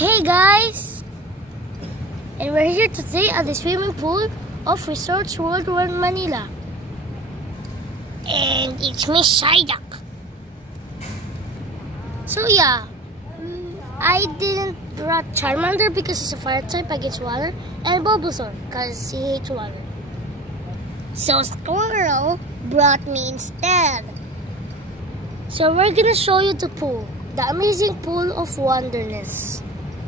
Hey guys! And we're here today at the swimming pool of Resorts World World Manila. And it's Miss Psyduck. So yeah, I didn't brought Charmander because he's a fire type against water, and Bulbasaur because he hates water. So Squirtle brought me instead. So we're gonna show you the pool. The amazing pool of wonderness.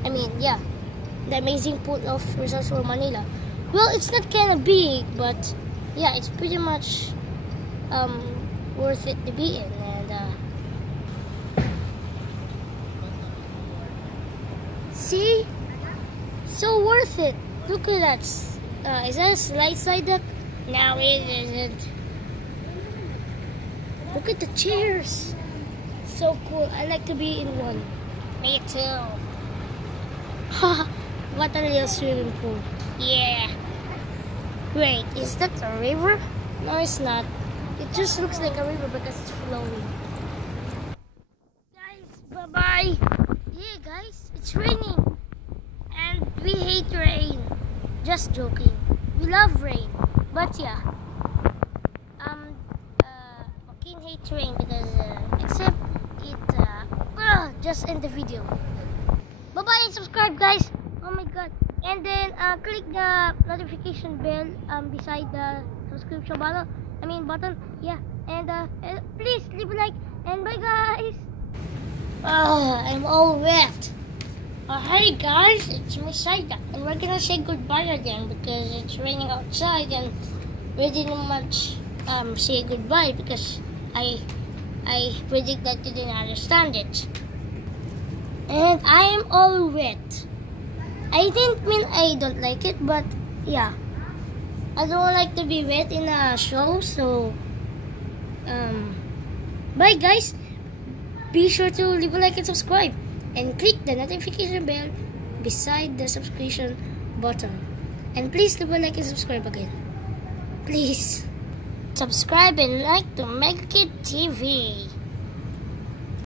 The amazing pool of Resorts World Manila. Well, it's not kind of big, but yeah, it's pretty much worth it to be in. And see, so worth it. Look at that. Is that a slide deck? No, it isn't. Look at the chairs. So cool. I like to be in one. Me too. What a real swimming pool. Yeah. Wait, is that a river? No, it's not. It just looks like a river because it's flowing. Guys, bye-bye. Yeah, guys, it's raining. And we hate rain. Just joking. We love rain. But yeah. Joaquin hates rain because, except it, just end the video. Bye-bye and subscribe, guys. Oh my god. And then click the notification bell beside the subscription button. Yeah. And please leave a like and bye, guys. I'm all wet. Hey guys, it's Miss Psyduck, and we're gonna say goodbye again because it's raining outside and we didn't much say goodbye because I predict that you didn't understand it. And I am all wet. I didn't mean I don't like it, but yeah. I don't like to be wet in a show, so bye guys. Be sure to leave a like and subscribe. And click the notification bell beside the subscription button. And please leave a like and subscribe again. Please. Subscribe and like to Mega Kid TV.